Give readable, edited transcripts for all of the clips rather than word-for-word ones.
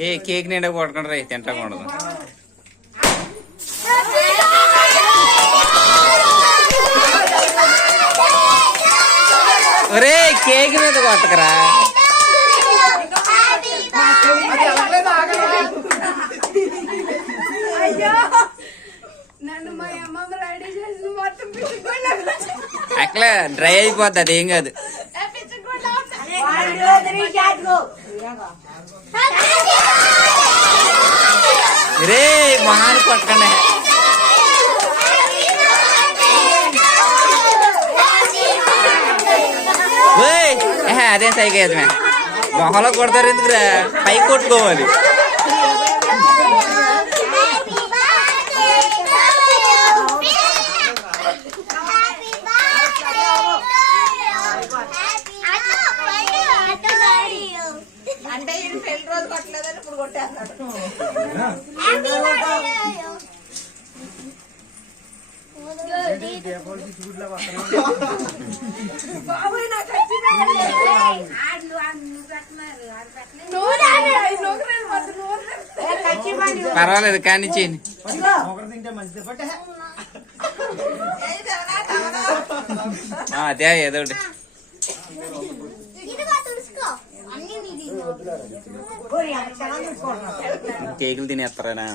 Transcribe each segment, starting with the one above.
ఏ cake నిండా కొట్టుకుంటారా తింటకూడదు. ఒరే cake మీద కొట్టకరా. అట్లా డ్రై అయిపోద్ది, అదేం కాదు. రే మహాన్ కొట్టకండి. అదే సైకిల్ మొహంలో కొడతారు ఎందుకురా, పైకి కొట్టుకోవాలి. అంటే ఇది పెళ్లి రోజు కొట్టలేదని ఇప్పుడు కొట్టేస్తాడు. పర్వాలేదు కానీ చేయండి. అదే ఏదో ఒకటి. కేకులు తినేస్తారా?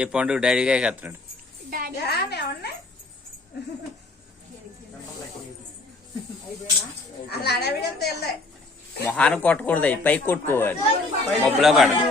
ఏ పండుగ డాడీగా ఎత్తున్నాడు. మొహాన్ని కొట్టకూడదు, పైకి కొట్టుకోవాలి, మబ్బులా పడదు.